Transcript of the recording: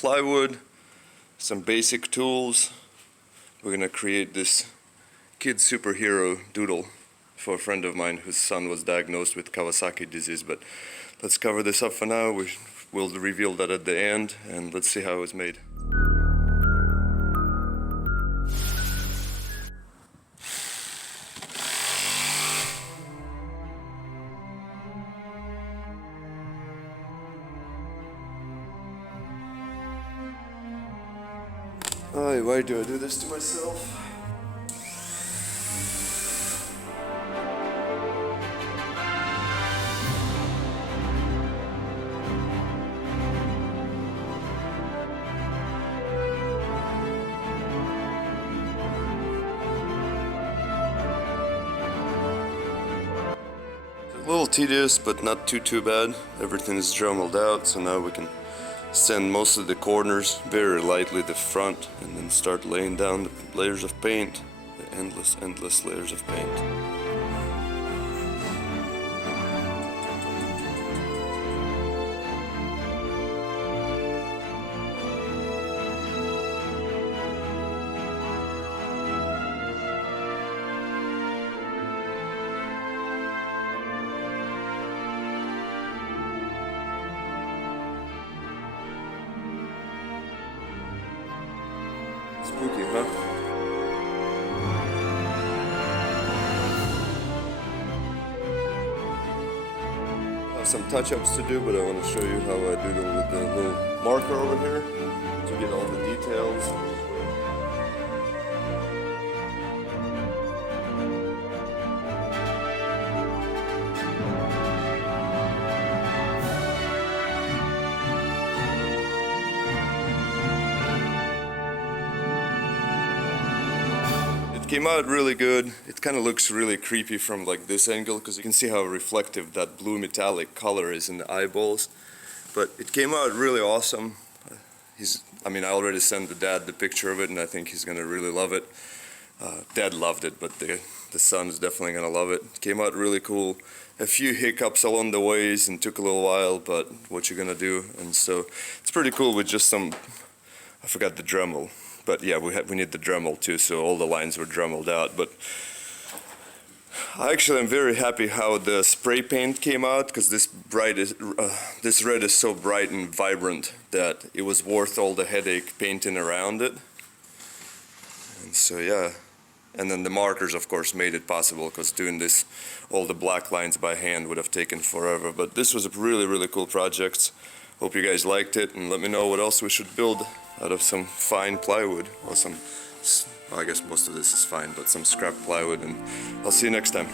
plywood, some basic tools. We're gonna create this kid superhero doodle for a friend of mine whose son was diagnosed with Kawasaki disease. But let's cover this up for now. We'll reveal that at the end, and let's see how it was made. Oh, why do I do this to myself? A little tedious, but not too bad. Everything is dremeled out, so now we can sand most of the corners very lightly, the front, and then start laying down the layers of paint, the endless layers of paint. Spooky, huh? I have some touch-ups to do, but I want to show you how I doodle with the little marker over here to get all the details. Came out really good. It kind of looks really creepy from like this angle because you can see how reflective that blue metallic color is in the eyeballs. But it came out really awesome. I already sent the dad the picture of it, and I think he's gonna really love it. Dad loved it, but the son is definitely gonna love it. It came out really cool. A few hiccups along the ways and took a little while, but what you're gonna do. And so it's pretty cool with just some, I forgot the Dremel. But yeah, we need the Dremel too, so all the lines were dremeled out. But I actually am very happy how the spray paint came out, because this red is so bright and vibrant that it was worth all the headache painting around it. And so yeah, and then the markers of course made it possible, because doing this, all the black lines by hand would have taken forever. But this was a really cool project. Hope you guys liked it, and let me know what else we should build out of some fine plywood, or some, well, I guess most of this is fine, but some scrap plywood, and I'll see you next time.